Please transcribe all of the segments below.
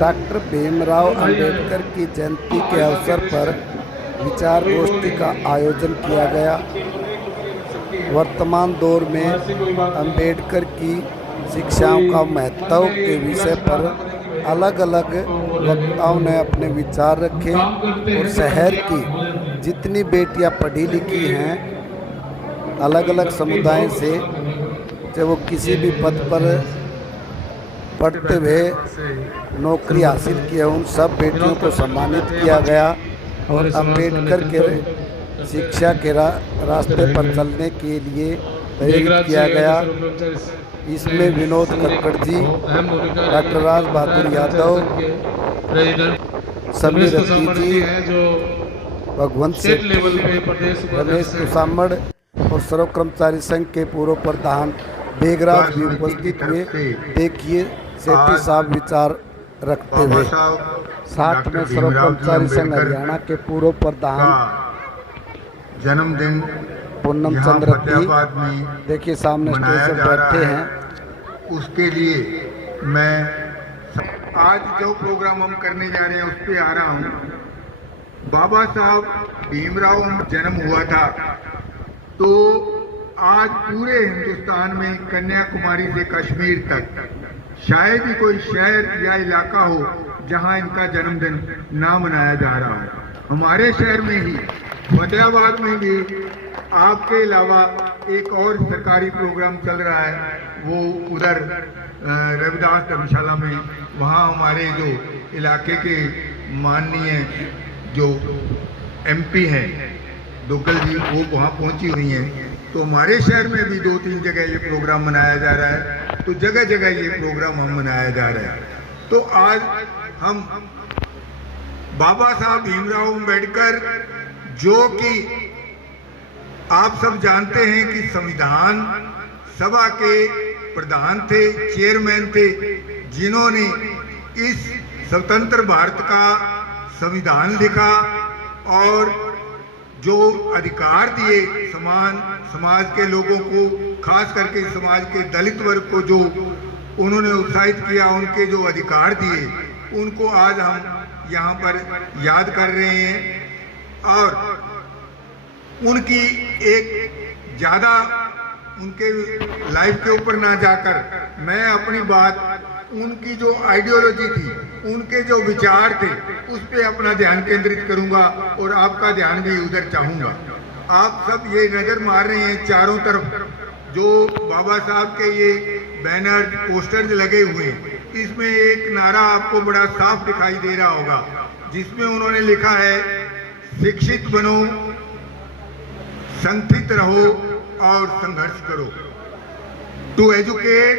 Doctor Bhimrao Ambedkar की जयंती के अवसर पर विचार गोष्ठी का आयोजन किया गया। वर्तमान दौर में अंबेडकर की शिक्षाओं का महत्व के विषय पर अलग अलग वक्ताओं ने अपने विचार रखे और शहर की जितनी बेटियां पढ़ी लिखी हैं अलग अलग समुदाय से, चाहे वो किसी भी पद पर पढ़ते हुए नौकरी हासिल की है, उन सब बेटियों को सम्मानित किया गया और अंबेडकर के शिक्षा के रास्ते पर चलने के लिए प्रेरित किया गया। इसमें विनोद कक्कड़ जी, डॉक्टर राज बहादुर यादव, समीर रत्ती जी, भगवंत सेठी, रमेश कुसामड़ और सर्व कर्मचारी संघ के पूर्व प्रधान बेगराज भी उपस्थित हुए। देखिए सेठी साहब विचार रखते हुए। साथ में सर्व कर्मचारी संघ हरियाणा के पूर्व प्रधान जन्मदिन पूनम चंद्र रत्ती देखिए सामने स्टेज पर बैठे हैं। उसके लिए मैं आज जो प्रोग्राम हम करने जा रहे हैं उस पे आ रहा हूँ। बाबा साहब भीमराव जन्म हुआ था तो आज पूरे हिंदुस्तान में कन्याकुमारी से कश्मीर तक शायद ही कोई शहर या इलाका हो जहां इनका जन्मदिन ना मनाया जा रहा हो। हमारे शहर में ही फतेहाबाद में भी आपके अलावा एक और सरकारी प्रोग्राम चल रहा है, वो उधर रविदास धर्मशाला में, वहाँ हमारे जो इलाके के माननीय जो एमपी हैं दुग्गल जी, वो वहाँ पहुँची हुई हैं। तो हमारे शहर में भी 2-3 जगह ये प्रोग्राम मनाया जा रहा है, तो जगह जगह ये प्रोग्राम हम मनाया जा रहा है। तो आज हम बाबा साहब भीमराव अंबेडकर, जो कि आप सब जानते हैं कि संविधान सभा के प्रधान थे, चेयरमैन थे, जिन्होंने इस स्वतंत्र भारत का संविधान लिखा और जो अधिकार दिए समाज के लोगों को, खास करके समाज के दलित वर्ग को जो उन्होंने उत्साहित किया, उनके जो अधिकार दिए, उनको आज हम यहाँ पर याद कर रहे हैं। और उनकी एक ज़्यादा उनके लाइफ के ऊपर ना जाकर मैं अपनी बात उनकी जो आइडियोलॉजी थी, उनके जो विचार थे, उस पे अपना ध्यान केंद्रित करूंगा और आपका ध्यान भी उधर चाहूँगा। आप सब ये नज़र मार रहे हैं चारों तरफ जो बाबा साहब के ये बैनर पोस्टर लगे हुए हैं, इसमें एक नारा आपको बड़ा साफ दिखाई दे रहा होगा जिसमें उन्होंने लिखा है, शिक्षित बनो, संगठित रहो और संघर्ष करो। To educate,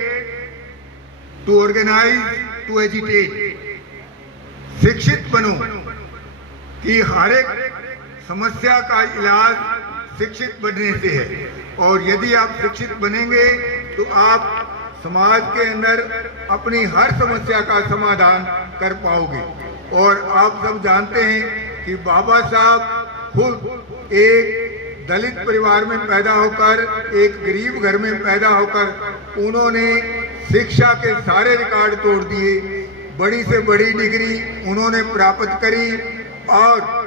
to organise, to agitate. शिक्षित बनो कि हर एक समस्या का इलाज शिक्षित बनने से है, और यदि आप शिक्षित बनेंगे तो आप समाज के अंदर अपनी हर समस्या का समाधान कर पाओगे। और आप सब जानते हैं कि बाबा साहब खुद एक दलित परिवार में पैदा होकर, एक गरीब घर में पैदा होकर उन्होंने शिक्षा के सारे रिकॉर्ड तोड़ दिए। बड़ी से बड़ी डिग्री उन्होंने प्राप्त करी और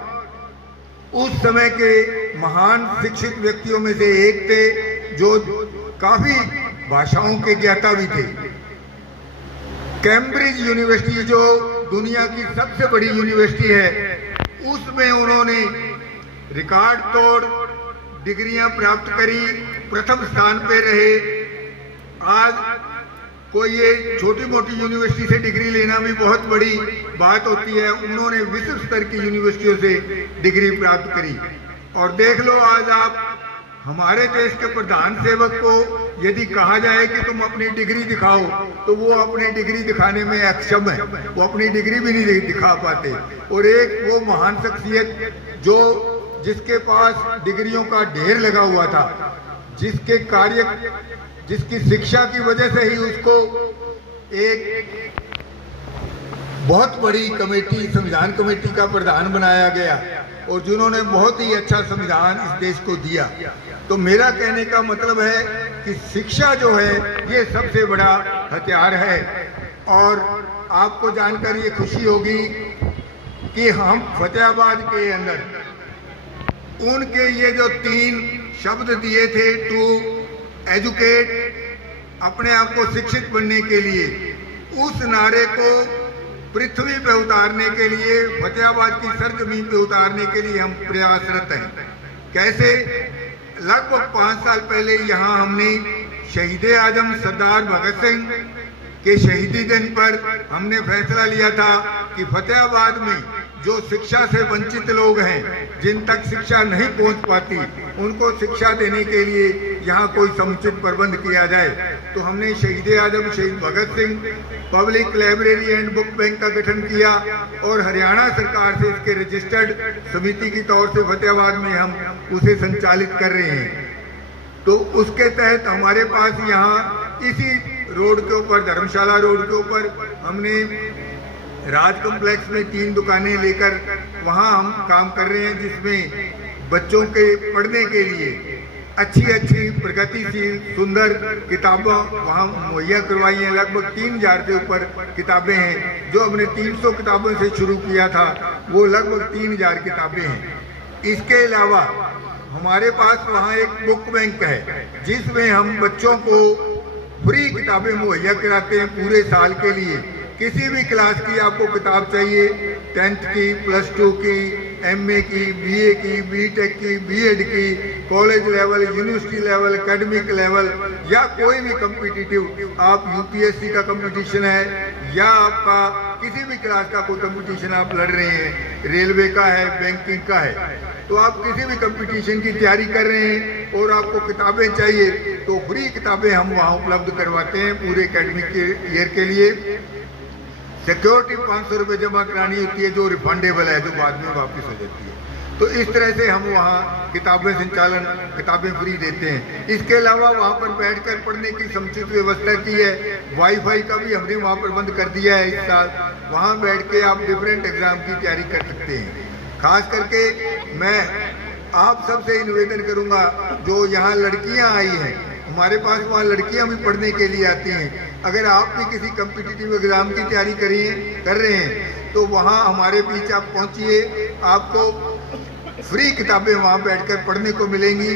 उस समय के महान शिक्षित व्यक्तियों में से एक थे, जो काफी भाषाओं के ज्ञाता भी थे। कैम्ब्रिज यूनिवर्सिटी जो दुनिया की सबसे बड़ी यूनिवर्सिटी है, उसमें उन्होंने रिकॉर्ड तोड़ डिग्रियां प्राप्त करी, प्रथम स्थान पे रहे। आज कोई ये छोटी मोटी यूनिवर्सिटी से डिग्री लेना भी बहुत बड़ी बात होती है, उन्होंने विश्व स्तर की यूनिवर्सिटियों से डिग्री प्राप्त करी। और देख लो आज आप हमारे देश के प्रधान सेवक को यदि कहा जाए कि तुम अपनी डिग्री दिखाओ, तो वो अपनी डिग्री दिखाने में अक्षम है, वो अपनी डिग्री भी नहीं दिखा पाते। और एक वो महान शख्सियत जो जिसके पास डिग्रियों का ढेर लगा हुआ था, जिसके कार्य, जिसकी शिक्षा की वजह से ही उसको एक बहुत बड़ी कमेटी, संविधान कमेटी का प्रधान बनाया गया और जिन्होंने बहुत ही अच्छा संविधान इस देश को दिया। तो मेरा कहने का मतलब है कि शिक्षा जो है ये सबसे बड़ा हथियार है। और आपको जानकर ये खुशी होगी कि हम फतेहाबाद के अंदर उनके ये जो 3 शब्द दिए थे, टू एजुकेट, अपने आप को शिक्षित बनने के लिए, उस नारे को पृथ्वी पे उतारने के लिए, फतेहाबाद की सरजमीन पे उतारने के लिए हम प्रयासरत हैं। कैसे? लगभग 5 साल पहले यहाँ हमने शहीद आजम सरदार भगत सिंह के शहीदी दिन पर हमने फैसला लिया था कि फतेहाबाद में जो शिक्षा से वंचित लोग हैं, जिन तक शिक्षा नहीं पहुंच पाती, उनको शिक्षा देने के लिए यहाँ कोई समुचित प्रबंध किया जाए। तो हमने शहीद आजम शहीद Bhagat Singh public library and book bank का गठन किया और हरियाणा सरकार से इसके रजिस्टर्ड समिति की तौर से फतेहाबाद में हम उसे संचालित कर रहे हैं। तो उसके तहत हमारे पास यहाँ इसी रोड के ऊपर, धर्मशाला रोड के ऊपर, हमने राज कॉम्प्लेक्स में 3 दुकानें लेकर वहाँ हम काम कर रहे हैं, जिसमें बच्चों के पढ़ने के लिए अच्छी प्रगतिशील सुंदर किताबें वहाँ मुहैया करवाई हैं। लगभग 3000 से ऊपर किताबें हैं। जो हमने 300 किताबों से शुरू किया था, वो लगभग 3000 किताबें हैं। इसके अलावा हमारे पास वहाँ एक बुक बैंक है, जिसमें हम बच्चों को फ्री किताबें मुहैया कराते हैं पूरे साल के लिए। किसी भी क्लास की आपको किताब चाहिए, 10th की, +2 की, MA की, BA की, BTech की, BEd की, college level, university level, academic level, या कोई भी कॉम्पिटिटिव, आप UPSC का कंपटीशन है या आपका किसी भी क्लास का कोई कंपटीशन आप लड़ रहे हैं, रेलवे का है, बैंकिंग का है, तो आप किसी भी कंपटीशन की तैयारी कर रहे हैं और आपको किताबें चाहिए, तो फ्री किताबें हम वहाँ उपलब्ध करवाते हैं पूरे एकेडमिक ईयर के लिए। सिक्योरिटी 500 रुपये जमा करानी होती है, जो रिफंडेबल है, जो बाद में वापस हो जाती है। तो इस तरह से हम वहाँ किताबें संचालन, किताबें फ्री देते हैं। इसके अलावा वहाँ पर बैठकर पढ़ने की समुचित व्यवस्था की है। वाईफाई का भी हमने वहाँ प्रबंध कर दिया है इस साल। वहाँ बैठ के आप डिफरेंट एग्जाम की तैयारी कर सकते हैं। खास करके मैं आप सबसे निवेदन करूँगा, जो यहाँ लड़कियाँ आई हैं, हमारे पास वहाँ लड़कियाँ भी पढ़ने के लिए आती हैं। अगर आप भी किसी कम्पिटिटिव एग्ज़ाम की तैयारी कर रहे हैं, तो वहाँ हमारे बीच आप पहुँचिए, आपको फ्री किताबें वहाँ बैठकर पढ़ने को मिलेंगी।